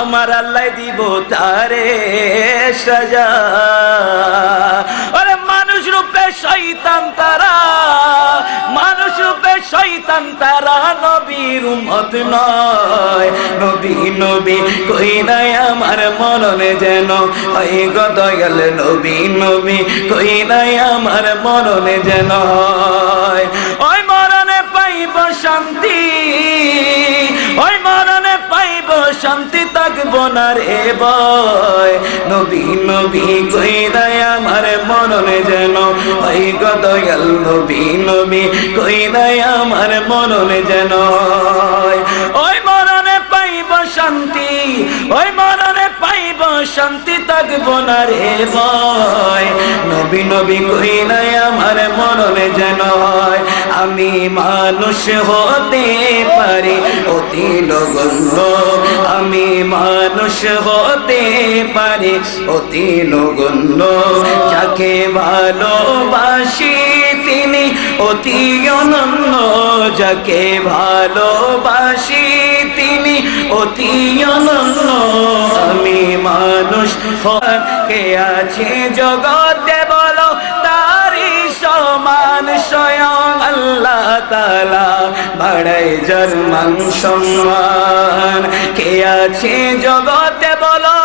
আমার আল্লাহ দিব তারে সাজা। আরে মানুষ রূপে শয়তান তারা, মানুষ রূপে শয়তান তারা, নবীর উম্মত নয়। নবী নবী কই নাই আমার মরণে যেন হয় গো দয়াল, নবী নবী কই নাই আমার মরণে যেন হয়। ওই মরণে পাইব শান্তি, ওই মরণে পাইব শান্তি, থাকবো না রে ভয়। নবী নবী কই নাই আমার মরণে যেন হয় গো দয়াল, নবী নবী কই নাই আমার মরণে যেন হয়। ওই মরণে পাইব শান্তি, ওই মরণে পাইব শান্তি, থাকবো না রে ভয়। নবী নবী কই নাই আমার মরণে যেন হয়। আমি মানুষ হতে পারি অতি নগণ্য, আমি মানুষ হতে পারি অতি নগণ্য, যাকে ভালোবাসি তিনি অতি অনন্য, যাকে ভালোবাসি তিনি অতি অনন্য। আমি মানুষ কে আছে জগতে বলো, তারি সমান স্বয়ং আল্লাহ তাআলা, বাড়ায় যার মান সম্মান। কে আছে জগতে বলো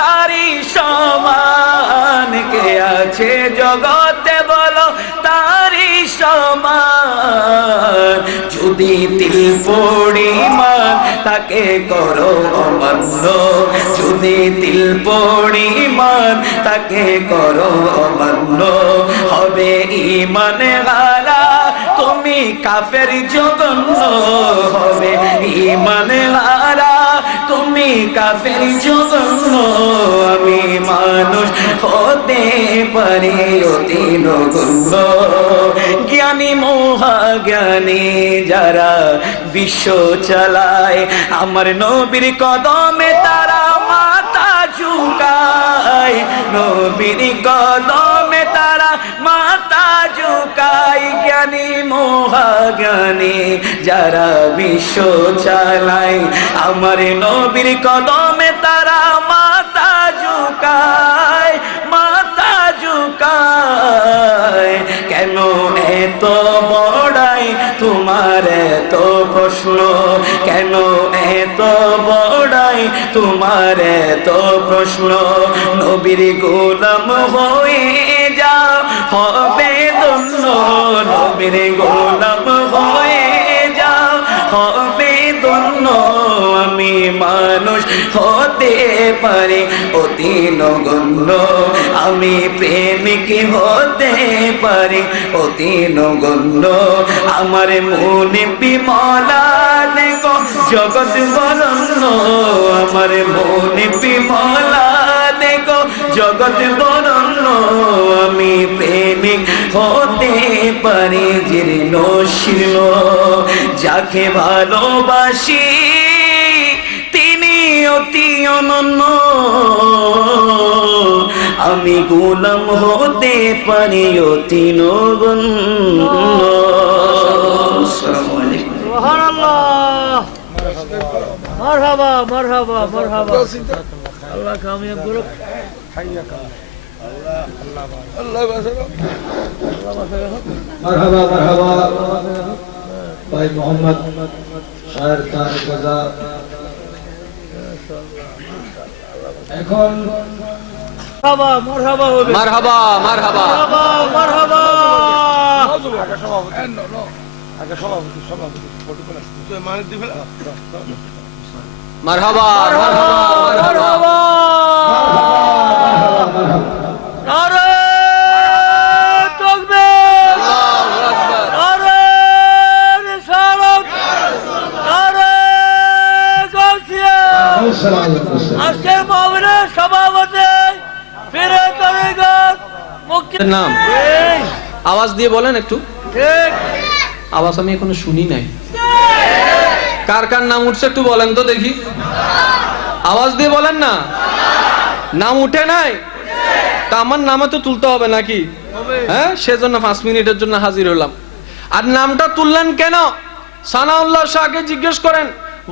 তারি সমান, কে আছে জগতে বলো তারি সমান। যদি তিল পরিমাণ তাকে করো অমান্য, যদি তিল পরিমাণ তাকে করো অমান্য, হবে ঈমানে গালা তুমি কাফের জঘন্য, হবে ঈমানে গালা তুমি কাফের জঘন্য। আমি মানুষ হতে পারি অতি নগণ্য, জ্ঞানী মহা জ্ঞানী যারা বিশ্ব চালায়, আমার নবীর কদমে তারা মাথা ঝুঁকায়, নবীর কদমে তারা মাথা ঝুঁকায়। জ্ঞানী মহা জ্ঞানী যারা বিশ্ব চালায়, আমার নবীর কদমে তারা মাথা ঝুঁকায়, মাথা ঝুঁকায়। কেন এত বড়াই তোমার এত প্রশ্ন, কেন এত বড়াই তোমার এত প্রশ্ন। নবীর গোলাম হয়ে যাও হবে ধন্য, নবীর গোলাম হয়ে যাও হবে ধন্য। আমি মানুষ হতে পারি অতি নগণ্য, আমি প্রেমিক হতে পারি অতি নগণ্য। আমার মনে বিমলা দেখো জগৎ বরণ্য, আমার মনে বিমলা দেখো জগৎ বরণ্য। আমি প্রেমিক হতে পারি জীর্ণ শীর্ণ, যাকে ভালোবাসি তিনি অতি অনন্য। আমি গোলাম হতে পারি অতি নগণ্য। আসসালামু আলাইকুম। সুবহানাল্লাহ, মারহাবা মারহাবা মারহাবা। আল্লাহ কামিয়াব করুক। আল্লাহ বাসারো, আল্লাহ বাসারো। মারহাবা মারহাবা। ভাই মোহাম্মদ শায়ের খান কাজা এখন মারহাবা মারহাবা হবে। মারহাবা মারহাবা মারহাবা মারহাবা। আগে সভাপতি প্রটোকল আছে তো মানে দিবে মারহাবা মারহাবা মারহাবা। নারে তাকবীর, আল্লাহু আকবার। নারে রিসালাত, নারে গাউসিয়া। আজকের মাহফিলের সভাপতি পীরে তরিকত মুক্তি নাম আওয়াজ দিয়ে বলেন একটু। ঠিক আওয়াজ আমি এখনো শুনি নাই। কার কার নাম উঠছে একটু বলেন তো দেখি, আওয়াজ দিয়ে বলেন না। নাম উঠে নাই তা আমার নামে তো তুলতে হবে নাকি? হ্যাঁ, সেজন্য 5 মিনিটের জন্য হাজির হলাম। আর নামটা তুললেন কেন? সানাউল্লাহ শাহকে জিজ্ঞেস করেন।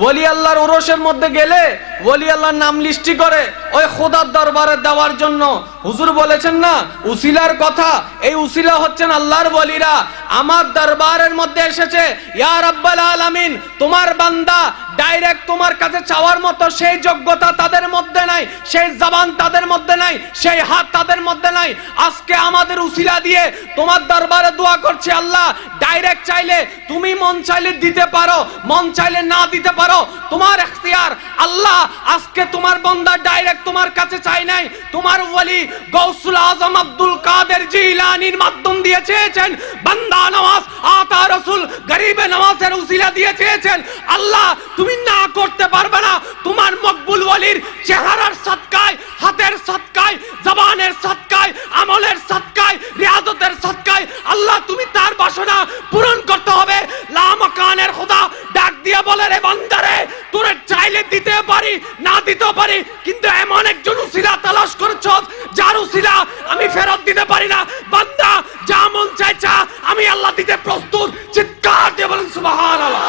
ওলি আল্লাহর ওরসের মধ্যে গেলে ওলি আল্লাহর নাম লিস্টি করে ওই খোদার দরবারে দেওয়ার জন্য। হুজুর বলেছেন না উসিলার কথা, এই উসিলা হচ্ছেন আল্লাহর ওলিরা। আমার দরবারের মধ্যে এসেছে, ইয়া রাব্বাল আলামিন তোমার বান্দা ডাইরেক্ট তোমার কাছে চাওয়ার মতো সেই যোগ্যতা তাদের মধ্যে নাই, সেই জবান তাদের মধ্যে নাই, সেই হাত তাদের মধ্যে নাই। আজকে আমাদের উসিলা দিয়ে তোমার দরবারে দোয়া করছে আল্লাহ। ডাইরেক্ট চাইলে তুমি মন চাইলে দিতে পারো, মন চাইলে না দিতে পারো, তোমার ইখতিয়ার। আল্লাহ আজকে তোমার বান্দা ডাইরেক্ট তোমার কাছে চাই নাই, তোমার ওলি গৌসুল আজম আব্দুল কাদের জিলানীর মাধ্যম দিয়ে চেয়েছেন। বান্দা নামাজ আতা রাসূল গরিবে নামাজের উসিলা দিয়ে চেয়েছেন। আল্লাহ তুমি না করতে পারবে না, তোমার মকবুল ওলির চেহারার সদকায়, হাতের সদকায়, জবানের সদকায়, আমলের সদকায়, রিয়াজতের সদকায় আল্লাহ তুমি তার বাসনা পূরণ করতে হবে। লা মাকানের খোদা ডাক দিয়ে বলে, রে বান্দারে তোরে চাইলে দিতে পারি, না দিতেও পারি, কিন্তু এমন একজন উসিলা তালাশ করেছস যার উসিলা আমি ফেরত দিতে পারি না। বান্দা যা মন চাইছা আমি আল্লাহ দিতে প্রস্তুত। চিৎকার দিয়ে বলেন সুবহানাল্লাহ।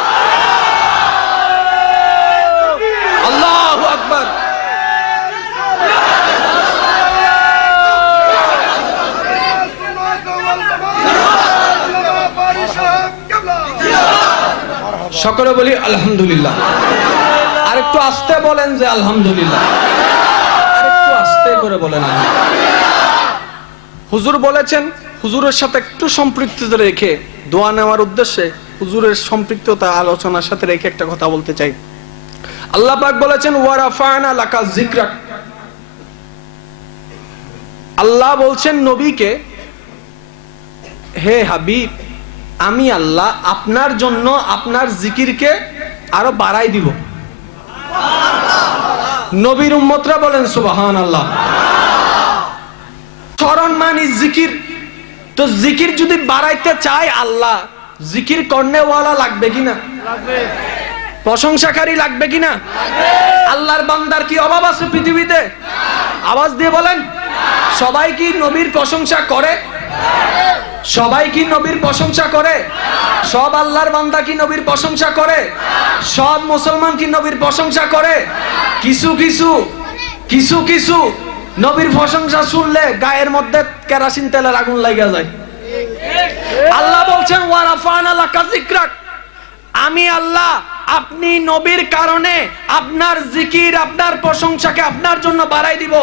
আল্লাহু আকবার। সকলে বলি আলহামদুলিল্লাহ। আরেকটু আস্তে বলেন যে আলহামদুলিল্লাহ, আরেকটু আস্তে করে বলেন। হুজুর বলেছেন, হুজুরের সাথে একটু সম্পৃক্ততা রেখে দোয়া নেওয়ার উদ্দেশ্যে হুজুরের সম্পৃক্ততা আলোচনার সাথে রেখে একটা কথা বলতে চাই। আল্লাহ পাক বলেছেন ওয়া রাফা'না লাকা যিকরাক। আল্লাহ বলছেন নবীকে, হে হাবিব আমি আল্লাহ আপনার জন্য আপনার জিকিরকে আরো বাড়াই দিব। নবীর উম্মতরা বলেন সুবহানাল্লাহ। স্মরণ মানে জিকির, তো জিকির যদি বাড়াইতে চায় আল্লাহ, জিকির করনেওয়ালা লাগবে কিনা? প্রশংসাকারী লাগবে কিনা? আল্লাহর বান্দার কি অভাব আছে পৃথিবীতে? আওয়াজ দিয়ে বলেন। সবাই কি নবীর প্রশংসা করে? সবাই কি নবীর প্রশংসা করে? সব আল্লাহর বান্দা কি নবীর প্রশংসা করে? সব মুসলমান কি নবীর প্রশংসা করে? কিছু কিছু নবীর প্রশংসা শুনলে গায়ের মধ্যে কেরোসিন তেলের আগুন লাগা যায়। আল্লাহ বলছেন ওয়া রাফা'না লাকা যিকরাক। আমি আল্লাহ আপনি নবীর কারণে আপনার জিকির, আপনার প্রশংসাকে আপনার জন্য বাড়াই দিব।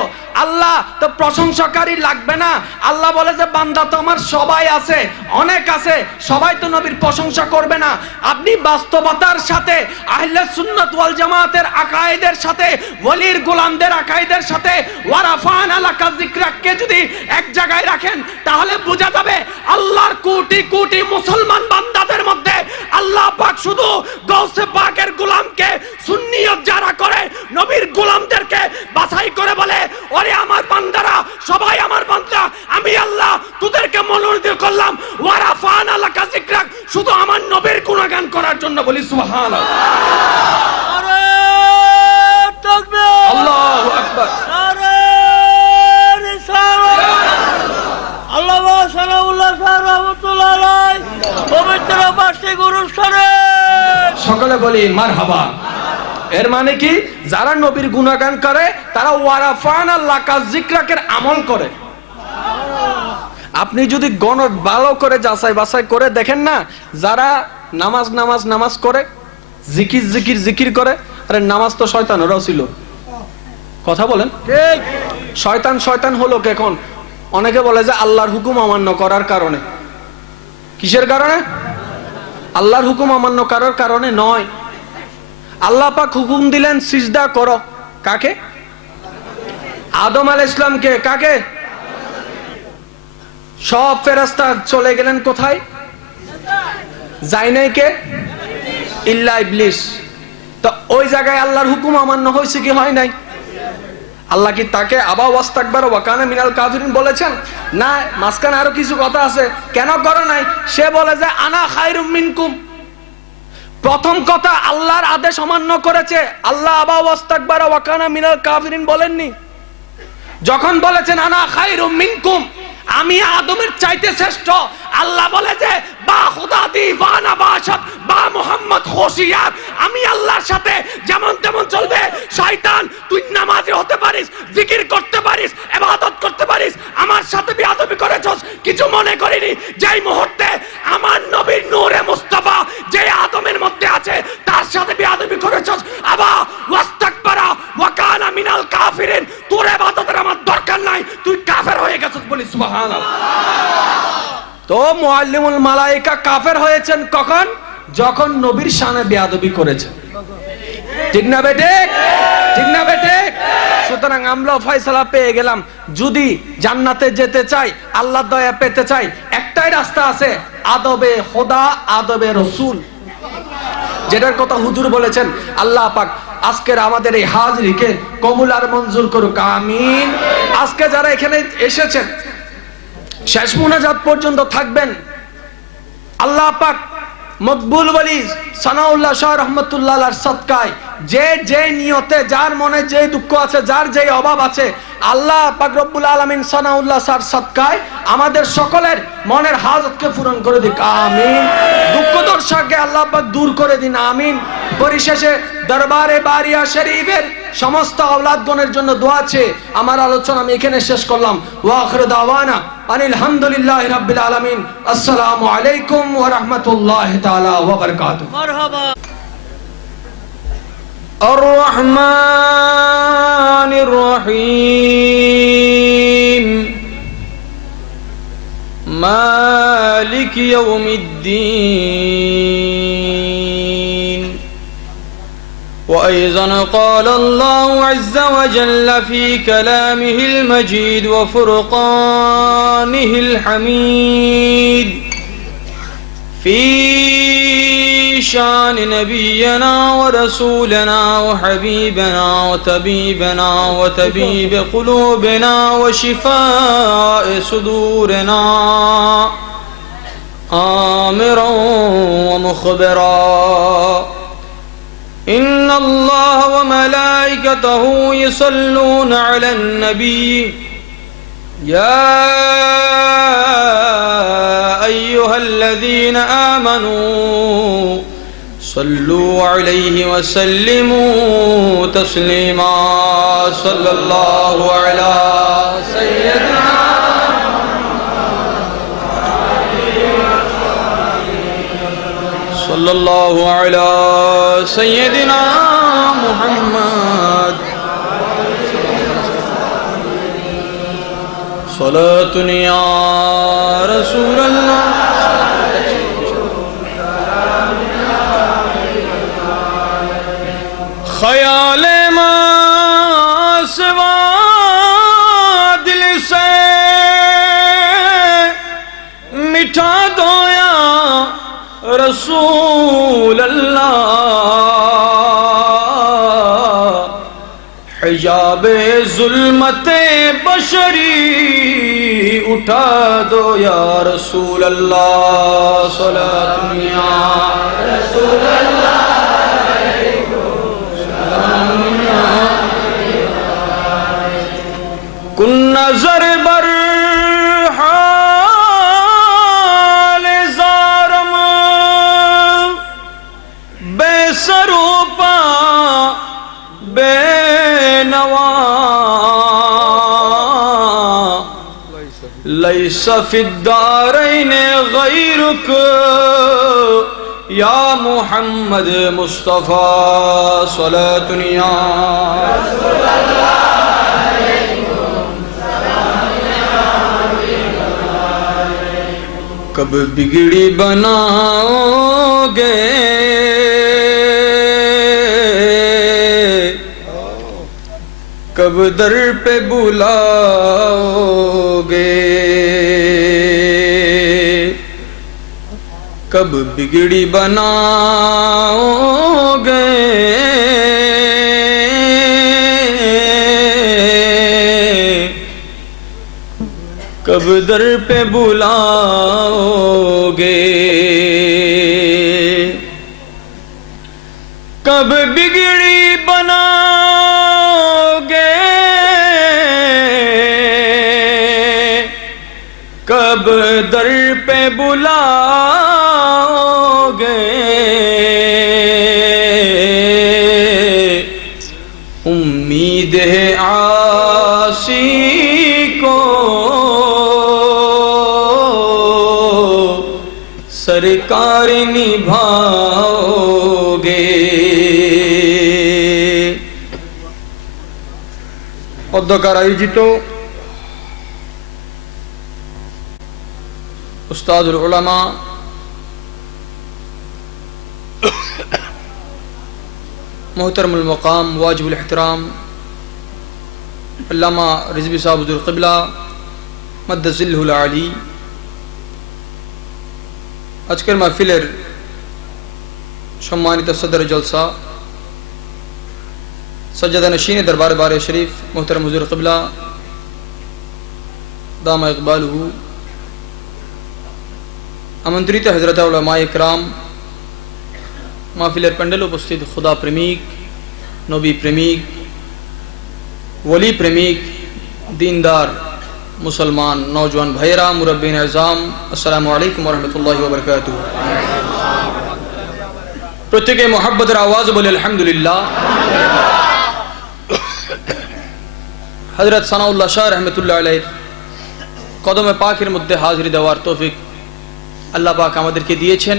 আল্লাহ তো প্রশংসাকারী লাগবে না। আল্লাহ বলে যে বান্দা তো আমার সবাই আছে, অনেক আছে, সবাই তো নবীর প্রশংসা করবে না। আপনি বাস্তবতার সাথে আহলে সুন্নাত ওয়াল জামাতের আকায়েদের সাথে, ওলির গোলামদের আকায়েদের সাথে ওয়া রাফা'না লাকা যিকরাককে যদি এক জায়গায় রাখেন তাহলে বোঝা যাবে আল্লাহর কোটি কোটি মুসলমান বান্দাদের মধ্যে আল্লাহ পাক শুধু গাউসে পাকের গোলামকে সুন্নিয়ত যারা করে নবীর গোলামদেরকে বাছাই করে বলে, ওরে আমার বান্দারা সবাই আমার বান্দা, আমি আল্লাহ তোদেরকে মনোনীত করলাম ওয়া রাফা'না লাকা যিকরাক, শুধু আমার নবীর গুণগান করার জন্য। বলি সুবহানাল্লাহ। আরে তাকবীর, আল্লাহু আকবার। আরে রিসালাত। আল্লামা সানাউল্লাহ সাহেব রাহমাতুল্লাহ আলাইহি পবিত্র বার্ষিক অনুষ্ঠানে সকলে বলি মারহাবা। এর মানে কি? যারা নবীর গুণগান করে তারা ওয়া রাফা'না লাকা যিকরাকের আমল করে। আপনি যদি গণত ভালো করে যাচাই বাছাই করে দেখেন না, যারা নামাজ করে, জিকির করে, আরে নামাজ তো শয়তানেরও ছিল। কথা বলেন ঠিক। শয়তান হলো কখন? অনেকে বলে যে আল্লাহর হুকুম অমান্য করার কারণে। কিসের কারণে? আল্লাহর হুকুম অমান্য করার কারণে নয়। আল্লাহ পাক হুকুম দিলেন সিজদা করো, কাকে? আদম আলাইহিস সালামকে। কাকে? সব ফেরেশতা চলে গেলেন কোথায়? যায় নাই কে? ইল্লা ইবলিস। তো ওই জায়গায় আল্লাহর হুকুম অমান্য হয়েছে কি হয় নাই? আল্লাহ কি তাকে আবা ওয়াস্তাকবার ওয়া কানা মিনাল কাফিরিন বলেছেন? না, মাঝখানে আরো কিছু কথা আছে। কেন করে নাই? সে বলে যে আনা খায়রুম মিনকুম। প্রথম কথা আল্লাহর আদেশ অমান্য করেছে। আল্লাহ আবা ওয়াস্তাকবার ওয়া কানা মিনাল কাফিরিন বলেননি। যখন বলেছেন আনা খায়রুম মিনকুম, আমি আদমের চাইতে শ্রেষ্ঠ, আল্লাহ বলে যে বা খুদা দি বা নাবাশাত বা মুহাম্মদ খুশিয়াত, আমি আল্লাহর সাথে যেমন তেমন চলবে, শয়তান তো মুআল্লিমুল মালায়েকা কাফের হয়েছেন কখন? যখন নবীর শানে বেয়াদবি করেছেন। ঠিক না বেটে? ঠিক না বেটে? সুতরাং আমরা ফয়সালা পেয়ে গেলাম, যদি জান্নাতে যেতে চাই, আল্লাহর দয়া পেতে চাই, একটাই রাস্তা আছে, আদবে খোদা, আদবে রসুল, যেটার কথা হুজুর বলেছেন। আল্লাহ পাক আজকের আমাদের এই হাজরিকে কবুল আর মঞ্জুর করুক, আমিন। আজকে যারা এখানে এসেছেন, শেষ মুনাজাত পর্যন্ত থাকবেন, আল্লাহ পাক মকবুল ওয়ালি সানাউল্লাহ শাহ রহমতুল্লাহ আলাইহির সদকায় যে যে নিয়তে, যার মনে যে দুঃখ আছে, যার যে অভাব আছে, আল্লাহ পাক রব্বুল আলামিন সানাউল্লাহ শাহর সদকায় আমাদের সকলের মনের হাজতকে পূরণ করে দিক, আমিন। দুঃখ দর্শককে আল্লাহ পাক দূর করে দিন, আমিন। পরিশেষে দরবারে বারিয়া শরীফের সমস্ত আওলাদগণের জন্য দোয়া চেয়ে আমার আলোচনা আমি এখানে শেষ করলাম। ওয়া আখিরু দাওয়ানা আনিল হামদুলিল্লাহি রাব্বিল আলামিন। আসসালামু আলাইকুম ওয়া রাহমাতুল্লাহি তাআলা ওয়া বারাকাতুহু। মারহাবা। আর-রহমানির রহিম মালিক ইয়াউমিদ্দিন। وأيضا قال الله عز وجل في كلامه المجيد وفرقانه الحميد في شان نبينا ورسولنا وحبيبنا وطبيبنا وطبيب قلوبنا وشفاء صدورنا آمرا ومخبرا إن الله وملائكته يصلون على النبي يا أيها الذين آمنوا صلوا عليه وسلموا تسليما صلى الله على سيدنا صلى الله على سيدنا محمد صلاة يا رسول الله خیال ما سوا دل سے مٹھا دو یا رسول اللہ حجاب ظلمت بشری اٹھا دو یا رسول اللہ صلاۃ یا رسول اللہ کن نظر بر حال زارم بے سروپا بے نوا لیس فی الدارین غیرک یا محمد مصطفیٰ صلاۃ یا رسول اللہ کب بگڑی بناؤ گے کب در پہ بلاؤ گے کب بگڑی بناؤ گے کب در پہ بلاؤ گے کب بگڑی بناؤ گے کب در پہ بلاؤ گے امید ہے عاصی کو سرکار نبھاؤ گے অধ্যকার আয়োজিত उस्तादुल उलमा, मोहतरमुल मकाम वाजिबुल एहतराम अल्लामा रिजवी साहब हुज़ूर क़िबला मद्दज़िल्लुल आली, আজকের মাহফিলের সম্মানিত সদর জলসা সজ্জাদা নশীন দরবার বারে শরীফ মোহতরম হুজুর কিবলা দামা ইকবালহু, আমন্ত্রিত হযরত উলামায়ে ইকরাম, মাহফিলের প্যান্ডেলে উপস্থিত খুদা প্রেমিক, নবী প্রেমিক, ওলি প্রেমিক, দিনদার मुसलमान नौजवान भाईरा, मुरब्बीन एज़ाम, अस्सलामु अलैकुम वरहमतुल्लाहि वबरकातुहू। प्रत्येके मोहब्बतेर आवाज बोले अल्हम्दुलिल्लाह। हजरत सनाउल्लाह शाह रहमतुल्लाह अलैहि कदमे पाकेर मध्य हाजिरी देवार तौफिक আল্লাহ পাক আমাদেরকে দিয়েছেন।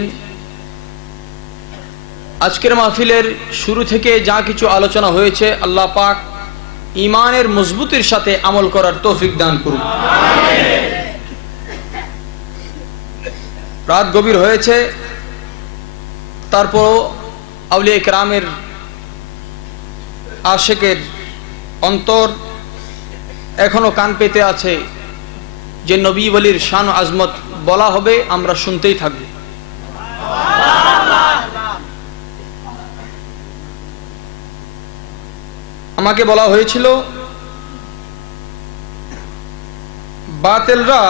আজকের মাহফিলের শুরু থেকে যা কিছু আলোচনা হয়েছে, আল্লাহ পাক ইমানের মজবুতির সাথে আমল করার তৌফিক দান করুন। রাত গভীর হয়েছে, তারপরও আউলিয়া কেরামের আশেকের অন্তর এখনো কান পেতে আছে যে নবী ওলির শান ও আজমত বলা হবে, আমরা শুনতেই থাকব। আমাকে বলা হয়েছিল বাতিলরা,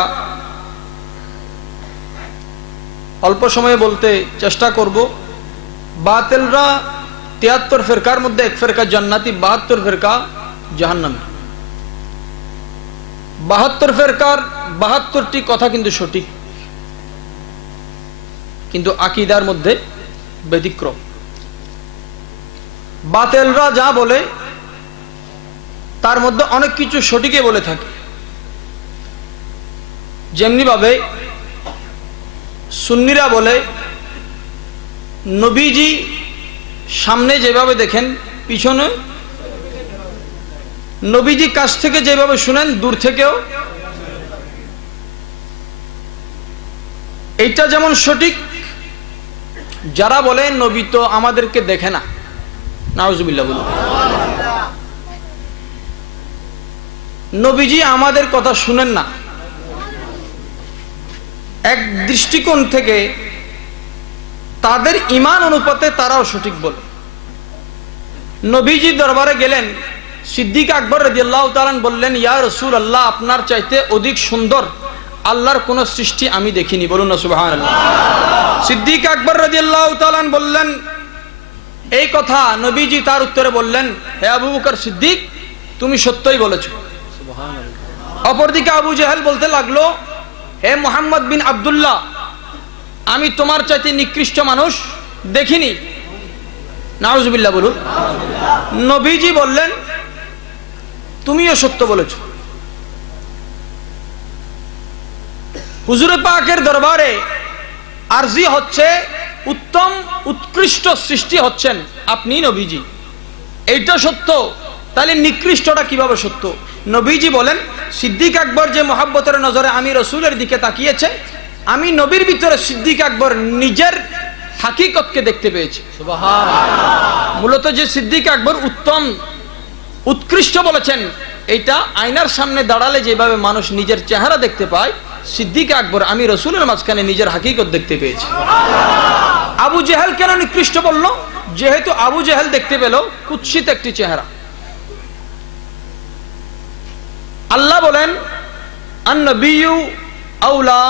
অল্প সময়ে বলতে চেষ্টা করব, বাতিলরা 73 ফিরকার মধ্যে এক ফিরকা জান্নাতি, 72 ফিরকা জাহান্নামী। 72 ফিরকার 72টি কথা কিন্তু সঠিক, কিন্তু আকীদার মধ্যে ব্যতিক্রম। বাতিলরা যা বলে তার মধ্যে অনেক কিছু সঠিকই বলে থাকে। যেমনি ভাবে সুন্নিরা বলে নবীজি সামনে যেভাবে দেখেন পিছনে, নবীজি কাছ থেকে যেভাবে শুনেন দূর থেকেও, এইটা যেমন সঠিক। যারা বলে নবী তো আমাদেরকে দেখে না, নাউজুবিল্লাহ বলুন, নবীজি আমাদের কথা শুনেন না, এক দৃষ্টিকোণ থেকে তাদের ঈমান অনুপাতে তারাও সঠিক বলে। নবীজি দরবারে গেলেন, সিদ্দিক আকবর রাদিয়াল্লাহু তাআলা বললেন, ইয়া রাসূলুল্লাহ, আপনার চাইতে অধিক সুন্দর আল্লাহর কোন সৃষ্টি আমি দেখিনি, বলুন না সুবহানাল্লাহ। সিদ্দিক আকবর রাদিয়াল্লাহু তাআলা বললেন এই কথা, নবীজি তার উত্তরে বললেন, হে আবু বকর সিদ্দিক, তুমি সত্যই বলেছো। অপরদিকে আবু জেহেল বলতে লাগলো, হে মুহাম্মদ বিন আব্দুল্লাহ, আমি তোমার চাইতে নিকৃষ্ট মানুষ দেখিনি, নাউজুবিল্লাহ বলুন। নবীজি বললেন, তুমিও সত্য বলেছো। হুজুরে পাকের দরবারে আরজি হচ্ছে, উত্তম উৎকৃষ্ট সৃষ্টি হচ্ছেন আপনি নবীজি, এইটা সত্য, তাহলে নিকৃষ্টটা কিভাবে সত্য? নবীজি বলেন, সিদ্দিক আকবর যে মোহাব্বতের নজরে আমি রসুলের দিকে তাকিয়েছে, আমি নবীর ভিতরে সিদ্দিক আকবর নিজের হাকিকতকে দেখতে পেয়েছি। মূলত যে সিদ্দিক আকবর উত্তম উৎকৃষ্ট বলেছেন, এইটা আয়নার সামনে দাঁড়ালে যেভাবে মানুষ নিজের চেহারা দেখতে পায়, সিদ্দিক আকবর আমি রসুলের মাঝখানে নিজের হাকিকত দেখতে পেয়েছি। আবু জেহেল কেন নিকৃষ্ট বলল? যেহেতু আবু জেহেল দেখতে পেল কুৎসিত একটি চেহারা। আল্লাহ বলেন, আন-নবিয়্যু আওলা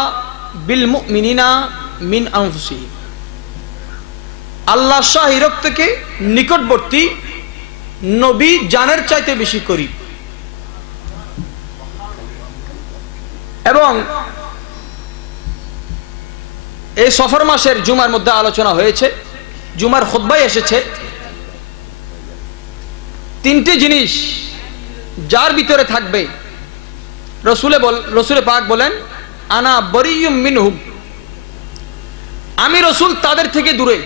বিল মুমিনিনা মিন আনফুসিহিম, আল্লাহ শাহিরক থেকে নিকটবর্তী নবী জানের চাইতে বেশি করি। এবং এই সফর মাসের জুমার মধ্যে আলোচনা হয়েছে, জুমার খুতবায় এসেছে, তিনটি জিনিস যার ভিতরে থাকবে, রসুলে পাক বলেন, আনা বরিয়ুম মিনহুম, আমি রসুল তাদের থেকে দূরে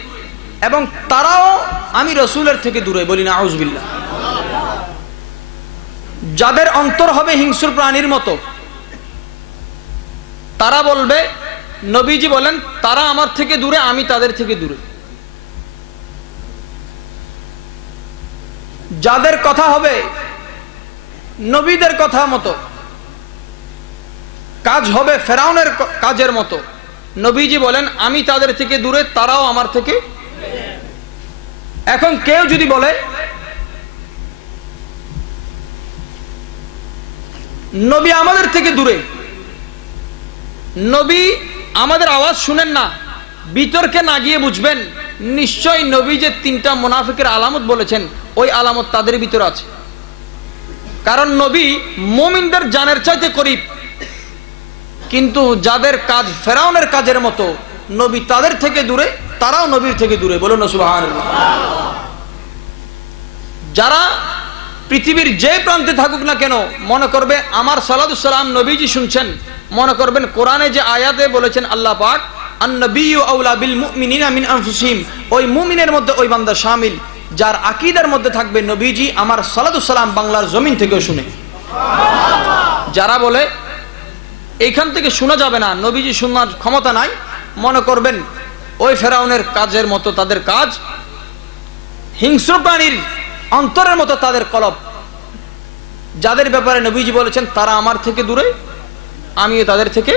এবং তারাও আমি রসুলের থেকে দূরে, বলি না আউযুবিল্লাহ। যাদের অন্তর হবে হিংস্র প্রাণীর মতো, তারা বলবে নবীজি বলেন তারা আমার থেকে দূরে, আমি তাদের থেকে দূরে। যাদের কথা হবে নবীদের কথা মতো, কাজ হবে ফেরাউনের কাজের মতো, নবীজি বলেন আমি তাদের থেকে দূরে, তারাও আমার থেকে। এখন কেউ যদি বলে নবী আমাদের থেকে দূরে, নবী আমাদের আওয়াজ শুনেন না, বিতর্কে না গিয়ে বুঝবেন নিশ্চয় নবী যে 3টা মুনাফিকের আলামত বলেছেন ওই আলামত তাদের ভিতরে আছে। কারণ নবী মুমিনদের জানের চাইতে করিব, কিন্তু যাদের কাজ ফেরাউনের কাজের মতো, নবী তাদের থেকে দূরে, তারাও নবীর থেকে দূরে। বলুন না সুবহানাল্লাহ। যারা পৃথিবীর যে প্রান্তে থাকুক না কেন মনে করবে আমার সালাতুস সালাম নবীজি শুনছেন, মনে করবেন কোরআনে যে আয়াতে বলেছেন আল্লাহ পাক আন-নাবিয়্যু আউলা বিল মুমিনিনা মিন আনফুসিহিম, ওই মুমিনের মধ্যে ওই বান্দা শামিল যার আকীদার মধ্যে থাকবে নবীজি আমার সালাতুস সালাম বাংলার জমিন থেকেও শুনে। যারা বলে এইখান থেকে শোনা যাবে না, নবীজি শোনার ক্ষমতা নাই, মনে করবেন ওই ফেরাউনের কাজের মতো তাদের কাজ, হিংস্র প্রাণীর অন্তরের মতো তাদের কলব। যাদের ব্যাপারে নবীজি বলেছেন তারা আমার থেকে দূরে, আমিও তাদের থেকে।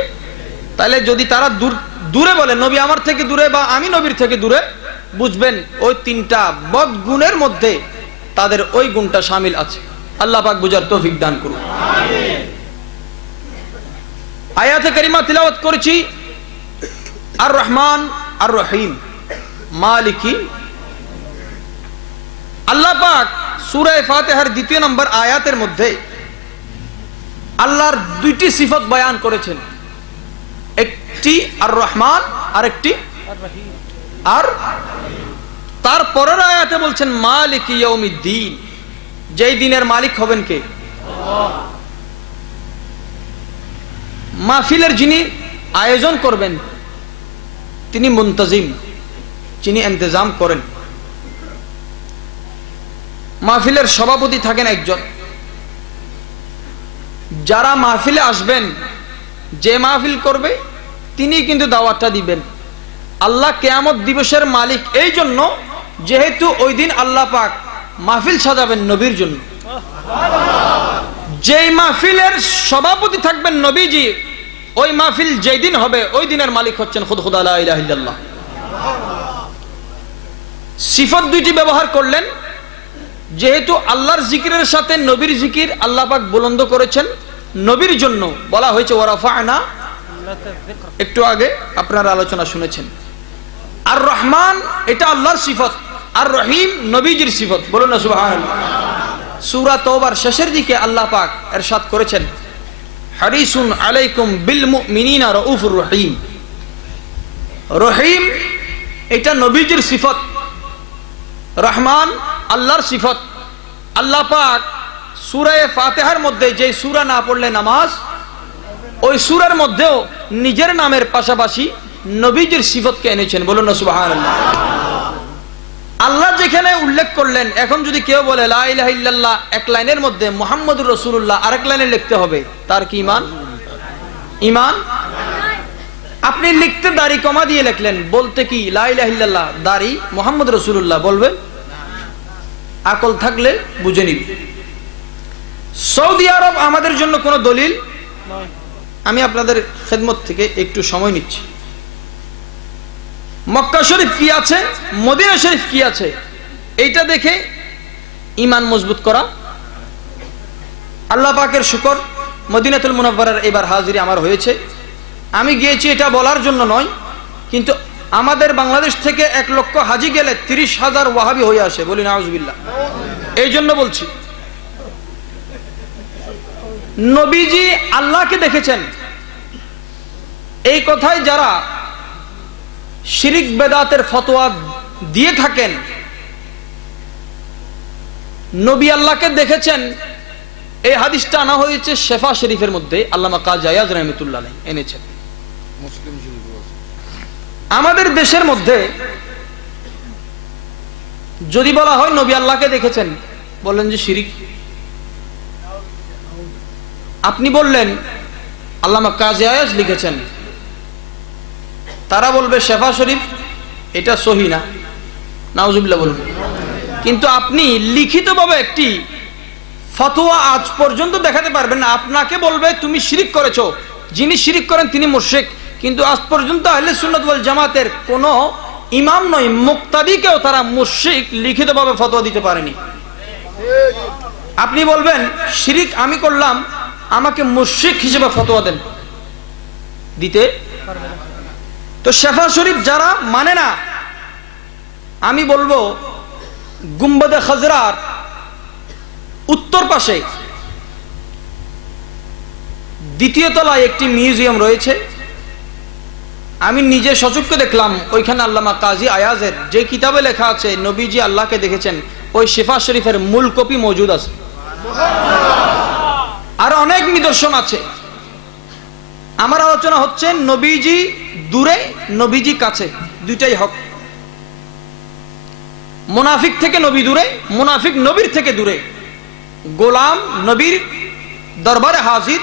তাহলে যদি তারা দূরে বলে নবী আমার থেকে দূরে বা আমি নবীর থেকে দূরে, বুঝবেন ওই 3টা বদ গুণের মধ্যে তাদের ওই গুণটা শামিল আছে। আল্লাহ পাক বুঝার তৌফিক দান করুন। আয়াতে কারিমা তিলাওয়াত করেছি আর রহমান আর রহিম মালিকি। আল্লাহ পাক সূরা ফাতিহার 2 নম্বর আয়াতের মধ্যে আল্লাহর 2টি সিফত বয়ান করেছেন, একটি আর রহমান আর একটি আর তার পরের আয়াতে বলছেন মালিকি ইয়াউমিদ্দিন, যেই দিনের মালিক হবেন কে? মাহফিলের যিনি আয়োজন করবেন তিনি মুনতাজিম, যিনি ইন্তজাম করেন। মাহফিলের সভাপতি থাকেন একজন, যারা মাহফিলে আসবেন, যে মাহফিল করবে তিনি কিন্তু দাওয়াতটা দিবেন। আল্লাহ কিয়ামত দিবসের মালিক এই জন্য যেহেতু ওই দিন আল্লাহ পাক মাহফিল সাজাবেন নবীর জন্য। যেই মাহফিলের সভাপতি থাকবেন নবীজি, ওই মাহফিল যেই দিন হবে ওই দিনের মালিক হচ্ছেন খুদ খুদা লা ইলাহা ইল্লাল্লাহ। সিফত 2টি ব্যবহার করলেন, যেহেতু আল্লাহর জিকিরের সাথে নবীর জিকির আল্লাহ পাক বুলন্দ করেছেন, নবীর জন্য বলা হয়েছে ওয়ারাফা'না, একটু আগে আপনারা আলোচনা শুনেছেন। আর রহমান এটা আল্লাহর সিফত, আর রহিম নবীজির সিফত। বলুন না সুবহানাল্লাহ। সূরা তওবার শেষের দিকে আল্লাহ পাক ইরশাদ করেছেন হারিসুন আলাইকুম বিল মুমিনিনা রাউফুর রহিম। রহিম এটা নবীজির সিফত, রহমান আল্লাহর সিফত। আল্লাহ পাক সূরা ফাতিহার মধ্যে যে সূরা না পড়লে নামাজ, ওই সূরার মধ্যেও নিজের নামের পাশাপাশি নবীজির সিফতকে এনেছেন। বলুন না সুবহানাল্লাহ। আল্লাহ যেখানে উল্লেখ করলেন, এখন যদি কেউ বলে লা ইলাহা ইল্লাল্লাহ এক লাইনের মধ্যে মুহাম্মদুর রাসূলুল্লাহ আরেক লাইনে লিখতে হবে, তার কি ঈমান? ঈমান? আপনি লিখতে দাড়ি কমা দিয়ে লিখলেন, বলতে কি লা ইলাহা ইল্লাল্লাহ দাড়ি মুহাম্মদ রাসূলুল্লাহ বলবেন? আকল থাকলে বুঝে নিবি। সৌদি আরব আমাদের জন্য কোনো দলিল, আমি আপনাদের খেদমত থেকে একটু সময় নিচ্ছি। মক্কা শরীফ কি আছে, মদিনা শরীফ কি আছে, এইটা দেখে ঈমান মজবুত করা। আল্লাহ পাকের শুকর, মদিনাতুল মুনাওয়ারার এবার হাজিরি আমার হয়েছে। আমি গিয়েছি এটা বলার জন্য নয়, কিন্তু আমাদের বাংলাদেশ থেকে 1 লক্ষ হাজি গেলে 30,000 ওয়াহাবি হয়ে আসে। বলি নাউজুবিল্লাহ। এই জন্য বলছি, নবীজি আল্লাহকে দেখেছেন, এই কথায় যারা শিরিক বেদাতের ফতোয়া দিয়ে থাকেন, নবী আল্লাহকে দেখেছেন, এই হাদিসটা আনা হয়েছে শেফা শরীফের মধ্যে, আল্লামা কাজী আয়াজ রাহমাতুল্লাহ আলাইহি এনেছেন। আমাদের দেশের মধ্যে যদি বলা হয় নবী আল্লাহকে দেখেছেন, বললেন যে শিরিক। আপনি বললেন আল্লামা কাজী আয়াজ লিখেছেন, তারা বলবে শেফা শরীফ এটা সহি না, নাউজুবিল্লাহ বলবে। কিন্তু আপনি লিখিতভাবে একটি ফতোয়া আজ পর্যন্ত দেখাতে পারবেন না। আপনাকে বলবে তুমি শিরিক করেছো, যিনি শিরিক করেন তিনি মুশরিক, কিন্তু আজ পর্যন্ত আহলে সুন্নাত ওয়াল জামাতের কোনো ইমাম নয় মুক্তাদিকেও তারা মুশরিক লিখিতভাবে ফতোয়া দিতে পারেনি। আপনি বলবেন শিরিক আমি করলাম, আমাকে মুশরিক হিসেবে ফতোয়া দেন, দিতে। তো শেফা শরীফ যারা মানে না, আমি বলবো গুম্বদে খাজরার উত্তর পাশে দ্বিতীয় তলায় একটি মিউজিয়াম রয়েছে। আমি নিজে সচক্ষে দেখলাম, ওইখানে আল্লামা কাজী আয়াজের যে কিতাবে লেখা আছে নবীজি আল্লাহকে দেখেছেন, ওই শেফা শরীফের মূল কপি মজুদ আছে। আর অনেক নিদর্শন আছে। আমার আলোচনা হচ্ছে নবীজি দূরে, নবীজি কাছে, দুইটাই হক। মুনাফিক থেকে নবী দূরে, মুনাফিক নবীর থেকে দূরে। গোলাম নবীর দরবারে হাজির,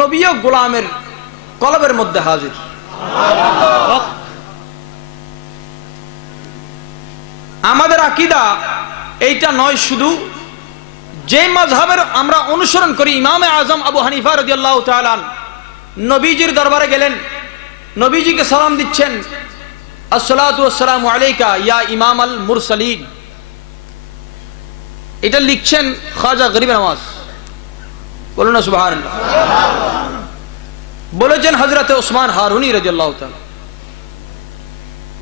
নবীও গোলামের কলবের মধ্যে হাজির। আমাদের আকীদা এইটা নয় শুধু যে মাযহাবের আমরা অনুসরণ করি। ইমামে আজম আবু হানিফা রাদিয়াল্লাহু তাআলা নবীজির দরবারে গেলেন, নবীজিকে সালাম দিচ্ছেন, আসসালাতু ওয়াসসালামু আলাইকা ইয়া ইমাম আল মুরসালিন। এটা লিখছেন খাজা গরিব নওয়াজ, বলুন না সুবহানাল্লাহ। বলেছেন হযরতে ওসমান হারুনি রাদিয়াল্লাহু তাআলা।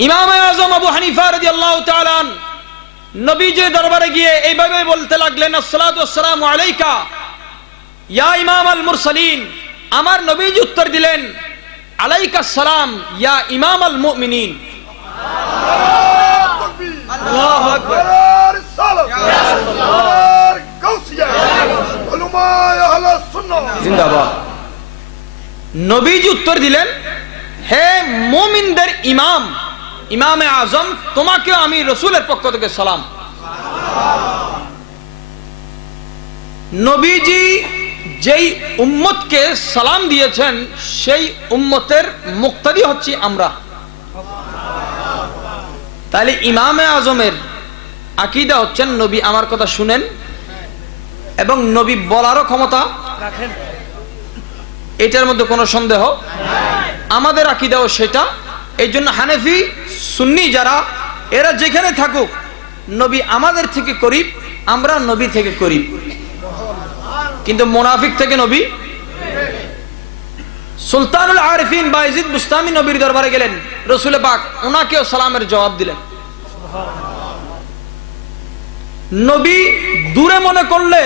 ইমাম আযম আবু হানিফা রাদিয়াল্লাহু তাআলা নবীজির দরবারে গিয়ে এইভাবে বলতে লাগলেন, আসসালাতু ওয়াসসালামু আলাইকা ইয়া ইমাম আল মুরসালিন। আমার নবীজি উত্তর দিলেন, আলাইকা সালাম ইয়া ইমাম আল মুমিনিন। আল্লাহু আকবার। জিন্দাবাদ। নবীজি উত্তর দিলেন, হে মুমিনদের ইমাম, ইমামে আজম, তোমাকেও আমি রাসূলের পক্ষ থেকে সালাম। নবীজি যেই উম্মতকে সালাম দিয়েছেন সেই উম্মতের মুক্তাদি হচ্ছি আমরা। তাহলে ইমামে আজমের আকীদা হচ্ছেন নবী আমার কথা শুনেন এবং নবী বলারও ক্ষমতা রাখেন, এটার মধ্যে কোনো সন্দেহ। আমাদের আকীদাও সেটা। এই জন্য হানাফি সুন্নি যারা, এরা যেখানে থাকুক, নবী আমাদের থেকে করিব, আমরা নবী থেকে করিব। কিন্তু মুনাফিক থেকে নবী। সুলতানুল আরিফিন বায়েজিদ বুস্তামি নবীর দরবারে গেলেন, রাসূল পাক ওনাকেও সালামের জবাব দিলেন। নবী দূরে মনে করলে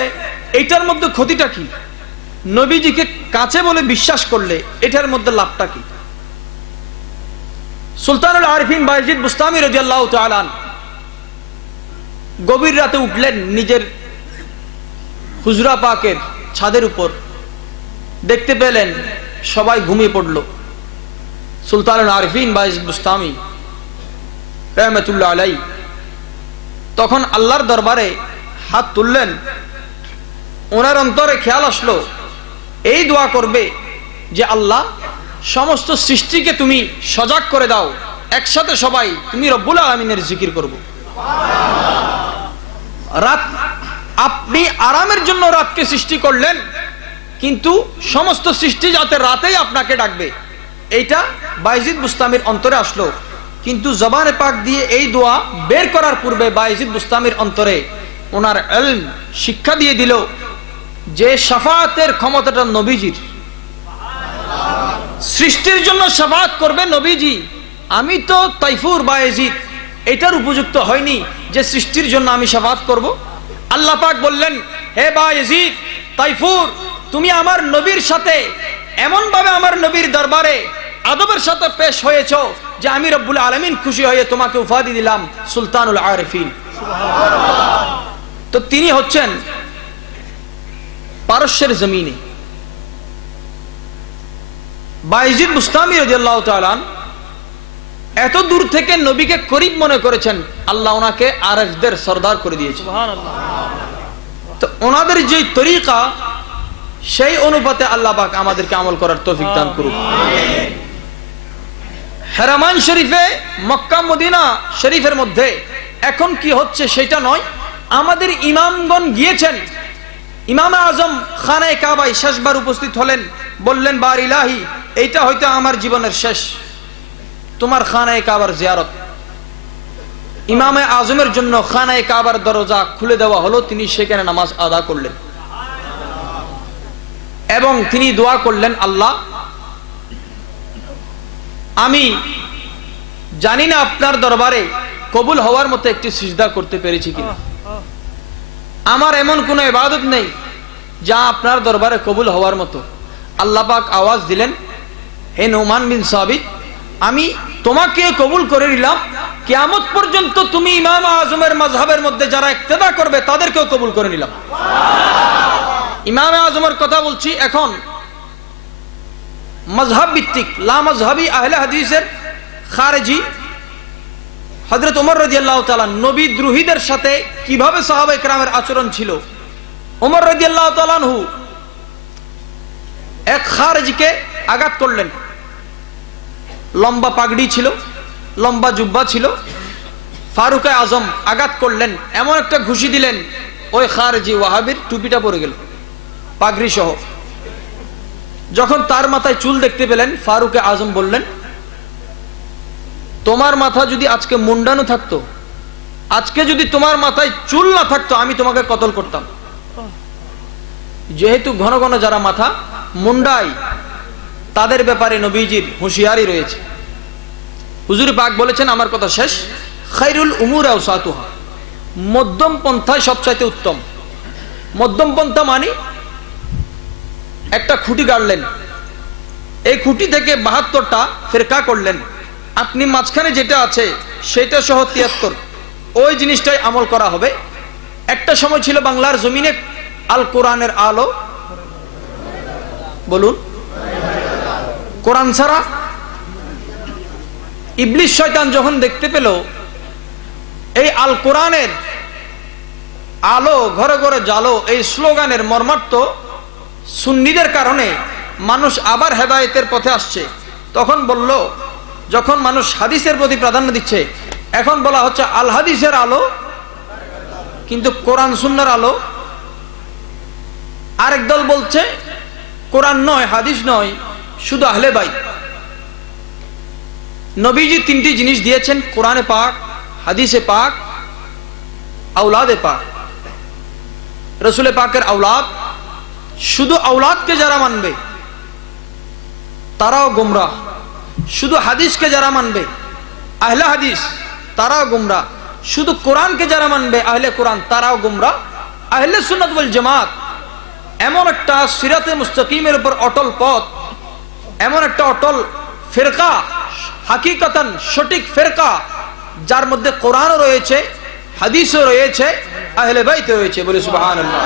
এটার মধ্যে ক্ষতিটা কি? নবীজিকে কাছে বলে বিশ্বাস করলে এটার মধ্যে লাভটা কি? সুলতানুল আরিফিন বায়েজিদ বুস্তামি রাদিয়াল্লাহু তাআলা গভীর রাতে উঠলেন নিজের হুজরা পাকের ছাদের উপর, দেখতে পেলেন সবাই ঘুমিয়ে পড়ল। সুলতানুল আরিফিন বায়েজিদ বুস্তামি রাহমাতুল্লাহ আলাইহি তখন আল্লাহর দরবারে হাত তুললেন। ওনার অন্তরে খেয়াল আসলো, এই দোয়া করবে যে আল্লাহ সমস্ত সৃষ্টিকে তুমি সজাগ করে দাও, একসাথে সবাই তুমি রব্বুল আলামিনের জিকির করব। রাত, আপনি আরামের জন্য রাতকে সৃষ্টি করলেন, কিন্তু সমস্ত সৃষ্টি যাতে রাতেই আপনাকে ডাকবে, এইটা বায়েজিদ বুস্তামির অন্তরে আসলো। কিন্তু জবানে পাক দিয়ে এই দোয়া বের করার পূর্বে বায়েজিদ বুস্তামির অন্তরে ওনার ইলম শিক্ষা দিয়ে দিল যে শাফাআতের ক্ষমতাটা নবীজির। সৃষ্টির জন্য শাফাআত করবে নবীজি। আমি তো তাইফুর বায়েজিদ এটার উপযুক্ত হয়নি যে সৃষ্টির জন্য আমি শাফাআত করব। আল্লাহ পাক বললেন, হে বায়েজিদ, তাইফুর, তুমি আমার নবীর সাথে এমন ভাবে আমার নবীর দরবারে আদবের সাথে পেশ হয়েছো যে আমি রব্বুল আলামিন খুশি হয়ে তোমাকে উপাধি দিলাম সুলতানুল আরিফিন। তো তিনি হচ্ছেন পারস্যের জমিনে। বায়েজিদ বুস্তামি রাদিয়াল্লাহু তাআলা এত দূর থেকে নবীকে করিব মনে করেছেন, আল্লাহ ওনাকে আরশদের সরদার করে দিয়েছে। তো ওনাদের যে তরিকা, সেই অনুপাতে আল্লাহ পাক আমাদেরকে আমল করার তৌফিক দান করুন। হেরামান শরীফে, মক্কা মদিনা শরীফের মধ্যে এখন কি হচ্ছে সেটা নয়, আমাদের ইমামগণ গিয়েছেন, ইমামে আজম খানায়ে কাবায় শেষবার উপস্থিত হলেন, বললেন বার ইলাহি এইটা হয়তো আমার জীবনের শেষ তোমার খানায়ে কাবার জিয়ারত। ইমামে আজমের জন্য খানায়ে কাবার দরজা খুলে দেওয়া হলো, তিনি সেখানে নামাজ আদা করলেন এবং তিনি দোয়া করলেন, আল্লাহ আমি জানি না আপনার দরবারে কবুল হওয়ার মতো একটি সিজদা করতে পেরেছি কিনা, আমার এমন কোনো ইবাদত নেই যা আপনার দরবারে কবুল হওয়ার মতো। আল্লাহ পাক আওয়াজ দিলেন, হে নুমান বিন সাবিত, আমি তোমাকে কবুল করে নিলাম, কিয়ামত পর্যন্ত তুমি ইমাম আজমের মাযহাবের মধ্যে যারা ইক্তেদা করবে তাদেরকেও কবুল করে নিলাম। ইমাম আজমের কথা বলছি, এখন মাযহাব ভিত্তিক লা মাযহাবি আহলে হাদিসের খারেজি হযরত ওমর রাদিয়াল্লাহু তাআলা নবী দ্রোহীদের সাথে কিভাবে সাহাবায়ে কেরামের আচরণ ছিল। ওমর রাদিয়াল্লাহু তাআলা আনহু এক খারেজিকে আঘাত করলেন, লম্বা পাগড়ি ছিল, লম্বা জুব্বা ছিল, ফারুক আজম আঘাত করলেন, এমন একটা ঘুষি দিলেন ওই খারেজি ওয়াহাবির টুপিটা পড়ে গেল পাগড়ি সহ। যখন তার মাথায় চুল দেখতে পেলেন, ফারুক আজম বললেন, তোমার মাথা যদি আজকে মুন্ডানো থাকতো, আজকে যদি তোমার মাথায় চুল না থাকতো, আমি তোমাকে কতল করতাম। যেহেতু ঘন ঘন যারা মাথা মুন্ডায় তাদের ব্যাপারে নবীজির হুঁশিয়ারি রয়েছে। হুজুর পাক বলেছেন, আমার কথা শেষ, খায়রুল উমুর আওসাতুহা, মধ্যম পন্থায় সবচাইতে উত্তম। মধ্যম পন্থা মানে একটা খুঁটি গাড়লেন, এই খুঁটি থেকে 72টা ফিরকা করলেন, আপনি মাঝখানে যেটা আছে সেটা সহ 73, ওই জিনিসটাই আমল করা হবে। একটা সময় ছিল বাংলার জমিনে আল কোরআনের আলো, বলুন, কোরআন ছাড়া। ইবলিস শয়তান যখন দেখতে পেল এই আল কোরআনের আলো ঘরে ঘরে জালো, এই স্লোগানের মর্মার্থ সুন্নিদের কারণে মানুষ আবার হেদায়েতের পথে আসছে, তখন বলল, যখন মানুষ হাদিসের প্রতি প্রাধান্য দিচ্ছে, এখন বলা হচ্ছে আল হাদিসের আলো, কিন্তু কোরআন সুন্নাহর আলো। আরেক দল বলছে কোরআন নয়, হাদিস নয়, শুধু আহলে বাইত। নবীজি তিনটি জিনিস দিয়েছেন, কোরআনে পাক, হাদিসে পাক, আওলাদে পাক। রসুলে পাকের আওলাদ, শুধু আওলাদকে যারা মানবে তারাও গুমরাহ, শুধু হাদিসকে যারা মানবে আহলে হাদিস তারাও গুমরাহ, শুধু কোরআনকে যারা মানবে আহলে কোরআন তারাও গুমরাহ। আহলে সুন্নাত ওয়াল জামাত এমন একটা সিরাতে মুস্তাকিমের উপর অটল পথ, এমন একটা অটল ফিরকা, হাকিকতান সঠিক ফিরকা, যার মধ্যে কোরআনও রয়েছে, হাদিসও রয়েছে, আহলে বাইত রয়েছে। বলে সুবহানাল্লাহ।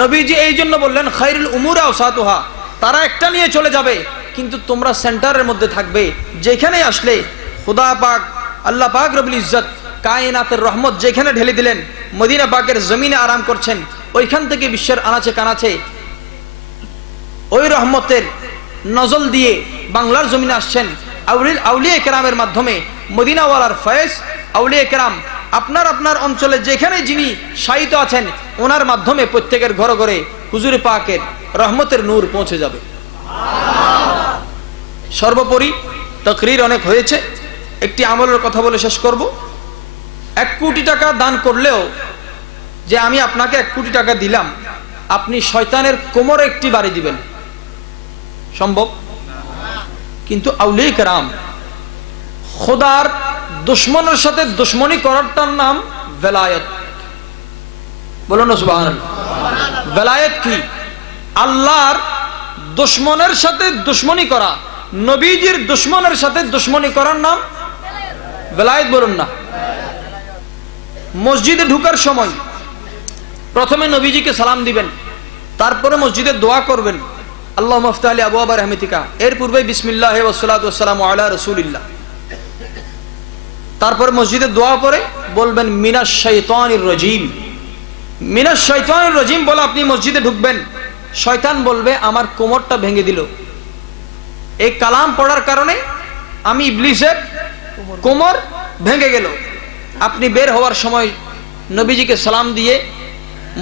নবীজি এই জন্য বললেন, খায়রুল উমুর আওসাতুহা, তারা একটা নিয়ে চলে যাবে, কিন্তু তোমরা সেন্টারের মধ্যে থাকবে। যেখানে আসলে খুদা পাক, আল্লাহ পাক রব্বুল ইজ্জত কায়নাতের রহমত যেখানে ঢেলে দিলেন, মদিনা পাকের জমিনে আরাম করছেন, ওইখান থেকে বিশ্বের আনাচে কানাচে ওই রহমতের নজল দিয়ে বাংলার জমিনে আসছেন। আউলিয়া কেরামের মাধ্যমে মদিনাওয়ালার ফয়েজ, আউলিয়া কেরাম আপনার আপনার অঞ্চলে যেখানে যিনি শায়িত আছেন, ওনার মাধ্যমে প্রত্যেকের ঘরে ঘরে হুজুরে পাকের রহমতের নূর পৌঁছে যাবে। সর্বোপরি তাকরীর অনেক হয়েছে, একটি আমলের কথা বলে শেষ করব। 1 কোটি টাকা দান করলেও, যে আমি আপনাকে 1 কোটি টাকা দিলাম, আপনি শয়তানের কোমরে একটি বাড়ি দিবেন, সম্ভব? কিন্তু আউলিয়া কেরাম খোদার দুশমনের সাথে দুশমনি করারটার নাম ভেলায়েত। বলুন না সুবহানাল্লাহ। ভেলায়েত কি? আল্লাহর দুশমনের সাথে দুশমনি করা, নবীজির দুশমনের সাথে দুশমনি করার নাম ভেলায়েত। বলুন না। মসজিদে ঢুকার সময় প্রথমে নবীজিকে সালাম দিবেন, তারপরে মসজিদে দোয়া করবেন, আল্লাহুম্মা ইফতাহ লি আবওয়াব রাহমাতিকা, এর পূর্বে বিসমিল্লাহ ওয়াস সালাতু ওয়াস সালামু আলা রাসূলিল্লাহ। তারপর মসজিদে দোয়া পরে বলবেন মিনাশ শাইতানির রাজিম। মিনাশ শাইতানির রাজিম বলে আপনি মসজিদে ঢুকবেন, শয়তান বলবে আমার কোমরটা ভেঙে দিল। এই কালাম পড়ার কারণে আমি ইবলিসের কোমর ভেঙে গেল। আপনি বের হওয়ার সময় নবীজিকে সালাম দিয়ে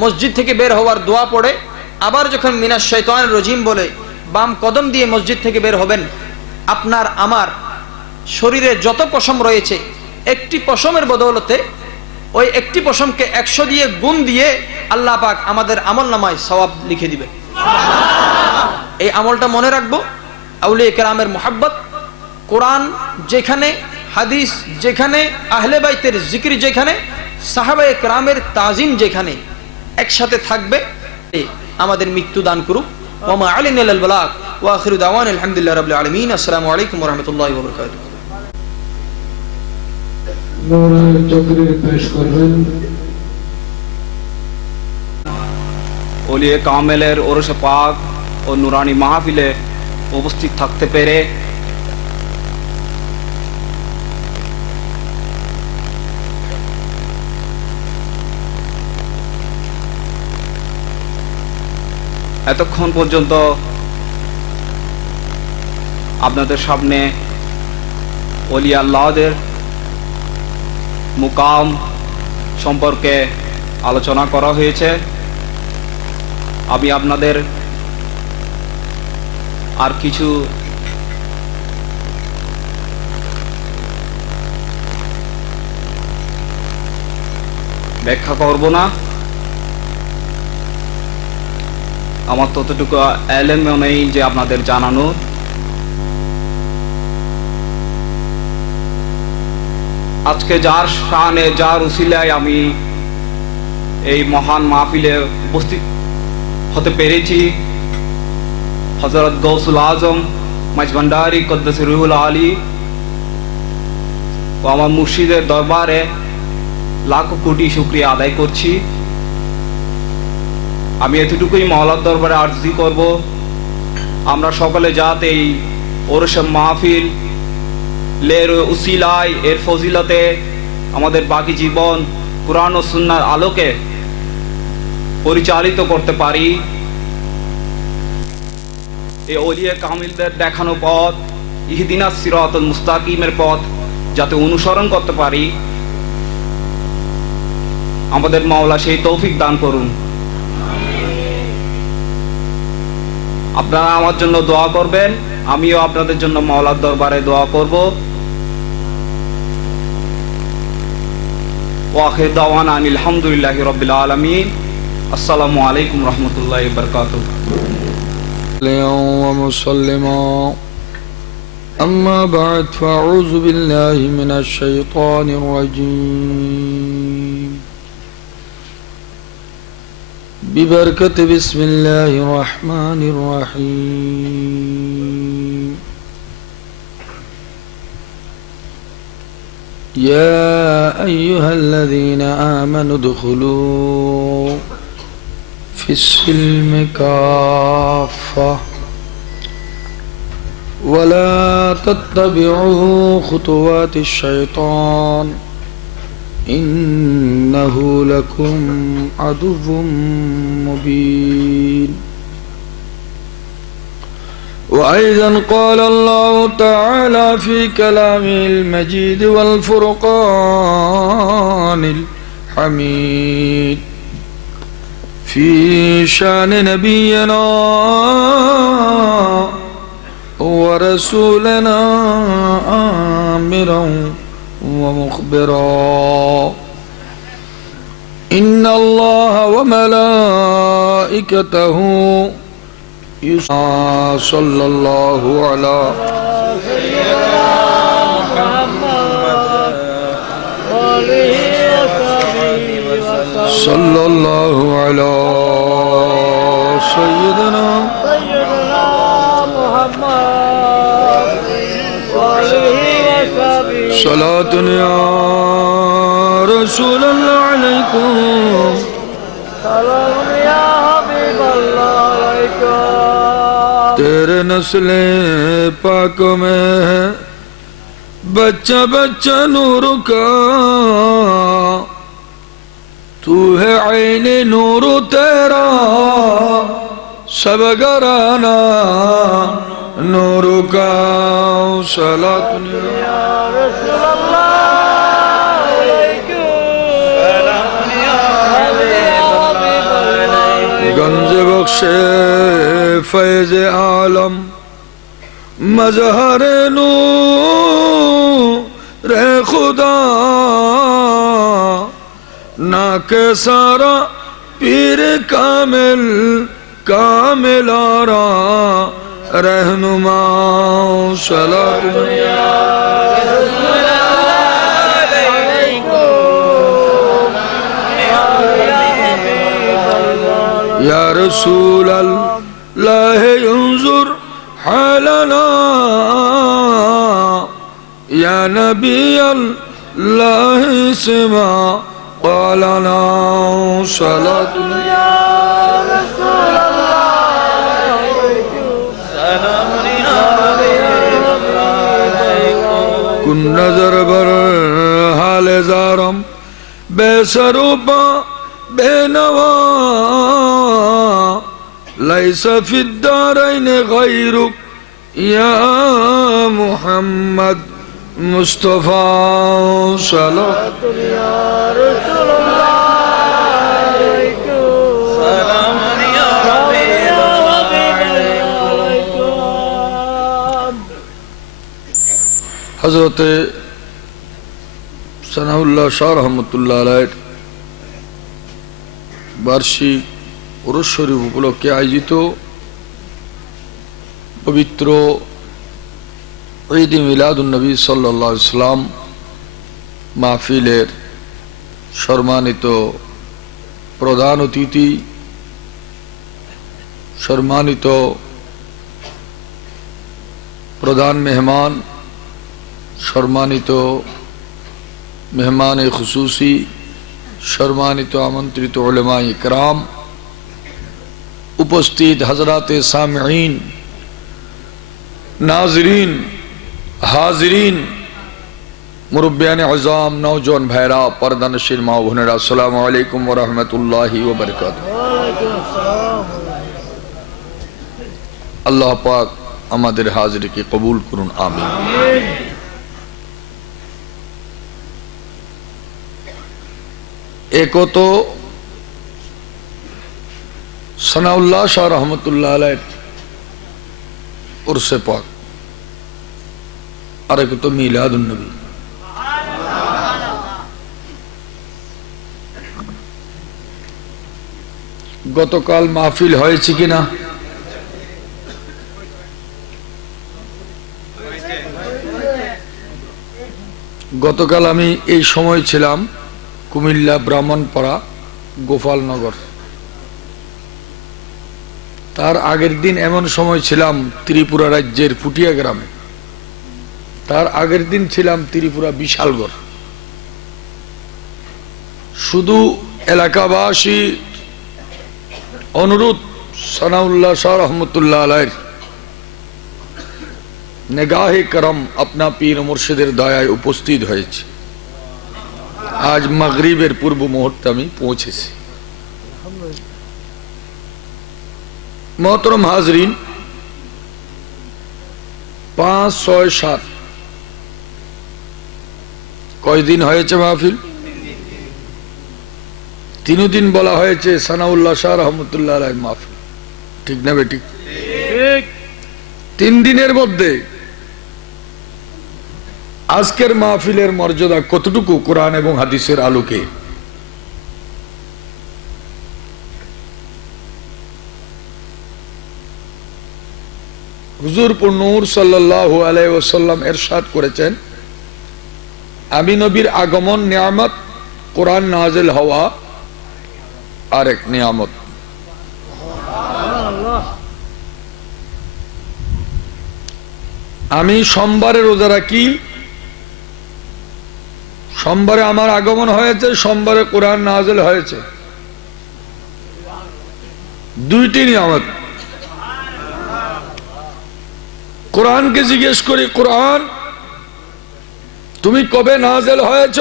মসজিদ থেকে বের হওয়ার দোয়া পড়ে আবার যখন মিনাশ শাইতানির রজিম বলে বাম কদম দিয়ে মসজিদ থেকে বের হবেন, আপনার আমার শরীরে যত পশম রয়েছে একটি পশমের বদৌলতে ওই একটি পশমকে 100 দিয়ে গুণ দিয়ে আল্লাহ পাক আমাদের আমল নামায় সওয়াব লিখে দিবে। এই আমলটা মনে রাখবো। আউলিয়া কেরামের মোহাব্বত, কোরআন যেখানে, হাদিস যেখানে, আহলে বাইতের জিকির যেখানে, সাহাবায়ে কেরামের তাজিম যেখানে একসাথে থাকবে, আমাদের মৃত্যু দান করুক। ওয়া মা আলাইনা ইল্লাল বালাগ ওয়া আখিরু দাওয়ানা আলহামদুলিল্লাহি রাব্বিল আলামিন। আসসালামু আলাইকুম ওয়া রাহমাতুল্লাহি ওয়া বারাকাতুহু। নূরে চকরির পেশ করবেন ওলিয়ে কামেলের ওরসে পাক ও নুরানি মাহফিলে উপস্থিত থাকতে পেরে এতক্ষণ পর্যন্ত আপনাদের সামনে ওলিয়া আল্লাহদের মুকাম সম্পর্কে আলোচনা করা হয়েছে। আমি আপনাদের আর কিছু ব্যাখ্যা করব না। আমার ততটুকু এলেমও নেই যে আপনাদের জানানো। আজকে যার শানে, যার উসিলায় আমি এই মহান মাহফিলে উপস্থিত হতে পেরেছি, হযরত গৌসুল আজম মাইজভান্ডারী কদ্দাস রুহুল আলী ও আমার মুর্শিদের দরবারে লাখো কোটি শুকরিয়া আদায় করছি। আমি এতটুকুই মওলার দরবারে আরজি করব, আমরা সকলে যাতে এই ওরস মাহফিল লের উসিলায়, এর ফজিলতে আমাদের বাকি জীবন কুরআন ও সুন্নাহর আলোকে পরিচালিত করতে পারি। এই ওলিয়া কামিলদের দেখানো পথ, ইহদিনাস সিরাতাল মুস্তাকিমের পথ যাতে অনুসরণ করতে পারি, আমাদের মাওলা সেই তৌফিক দান করুন। আপনারা আমার জন্য দোয়া করবেন, আমিও আপনাদের জন্য মাওলার দরবারে দোয়া করব। ওয়া আখির দাওয়ানা আনিল হামদুলিল্লাহি রাব্বিল আলামিন। আসসালামু আলাইকুম ওয়া রাহমাতুল্লাহি ওয়া বারাকাতুহু। ومسلما أما بعد فأعوذ بالله من الشيطان الرجيم ببركة بسم الله الرحمن الرحيم. يا أيها الذين آمنوا ادخلوا في السلم كافة ولا تتبعوا خطوات الشيطان إنه لكم عدو مبين. وأيضا قال الله تعالى في كلامه المجيد والفرقان الحميد في شان نبينا ورسولنا آمرا ومخبرا إن الله وملائكته صلى الله على صلى الله على سيدنا صلاة يا رسول الله عليكم سلام يا حبيب الله عليكم. तेरे नस्ल पाक में है बच्चा बच्चा नूर का, तू है ऐन नूर तेरा सब घराना नूर का सलात गंज बख्शे फैज आलम मजहर नूर खुदा ना के सारा पीर कामिल कामिलारा रहनुमा सलात या रसूल अल्लाह इंजुर हालना या नबी अल्लाह सिमा क़ालना सलात कुन नजर बर हाल ज़ारम बेसरूपा बेनवा लैसा फिद्दारैन गैरुक या मुहम्मद मुस्तफा सलात हजरत सनाउल्लाह शाह रहमतुल्लाह अलैह বার্ষিক উরুস শরীফ উপলক্ষে আয়োজিত পবিত্র ঈদ মিলাদুন নবী সাল্লাল্লাহু আলাইহি ওয়াসাল্লাম মাহফিলের সম্মানিত প্রধান অতিথি, সম্মানিত প্রধান মেহমান, সম্মানিত মেহমান খুসুসি, সম্মানিত আমন্ত্রিত উলেমা ইকরাম, উপস্থিত হযরতে সামিঈন, নাজরিন, হাজিরিন, মুরব্বিয়ান আযম, নওজোয়ান ভাইরা, পর্দানশীল মা ও বোনেরা, আসসালামু আলাইকুম ওয়া রাহমাতুল্লাহি ওয়া বারাকাতুহু। আল্লাহ পাক আমাদের হাজিরিকে কবুল করুন, আমিন। একত সনাউল্লাহ শাহ রহমতুল্লাহ আলাইহ উরসে পাক, আর একত মিলাদুন নবী। গতকাল মাহফিল হয়েছে কিনা? গতকাল আমি এই সময় ছিলাম কুমিল্লা ব্রাহ্মণপাড়া গোপালনগর। তার আগের দিন এমন সময় ছিলাম ত্রিপুরা রাজ্যের পুটিয়া গ্রামে। তার আগের দিন ছিলাম ত্রিপুরা বিশালগড়। শুধু এলাকাবাসী অনুরোধ, সনাউল্লাহ শাহ রহমতুল্লাহ আলাইহ নেগাহে করম আপনা পীর মুর্শিদের দয়ায় উপস্থিত হয়েছে। আজ মাগরিবের পূর্ব মুহূর্তে আমি পৌঁছেছি। মোহতরম হাজরিন, 5, 6, 7 কয়দিন হয়েছে মাহফিল? 3 দিন বলা হয়েছে সানাউল্লাহ শাহ রহমতুল্লাহ আলাইহ মাহফিল, ঠিক না বেঠিক? 3 দিনের মধ্যে আজকের মাহফিলের মর্যাদা কতটুকু কোরআন এবং হাদিসের আলোকে? হুজুর নূর সাল্লাল্লাহু আলাইহি ওয়াসাল্লাম ইরশাদ করেছেন, আমি নবীর আগমন নিয়ামত, কোরআন নাজিল হওয়া আরেক নিয়ামত। আমি সোমবারে রোজা রাখি, সোমবারে আমার আগমন হয়েছে, সোমবারে কোরআন নাজিল হয়েছে, 2টি নিয়ামত। কোরআনকে জিজ্ঞেস করি, কোরআন তুমি কবে নাজিল হয়েছ?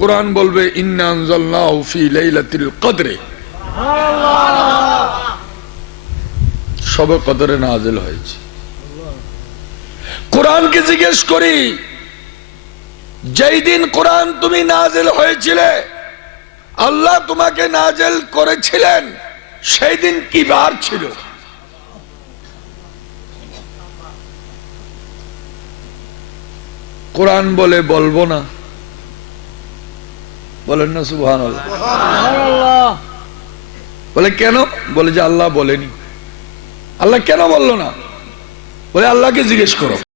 কোরআন বলবে ইন্না আনজালনাহু ফি লাইলাতিল কদরে, শবে কদরে নাজিল হয়েছে। কোরআনকে জিজ্ঞেস করি, যেই দিন কোরআন তুমি নাজিল হয়েছিলে, আল্লাহ তোমাকে নাজিল করেছিলেন, সেই দিন কি বার ছিল? কোরআন বলে বলবো না। বলেন না সুবহানাল্লাহ। সুবহানাল্লাহ। বলে কেন? বলে যে আল্লাহ বলেনি। আল্লাহ কেন বললো না? বলে আল্লাহকে জিজ্ঞেস করো।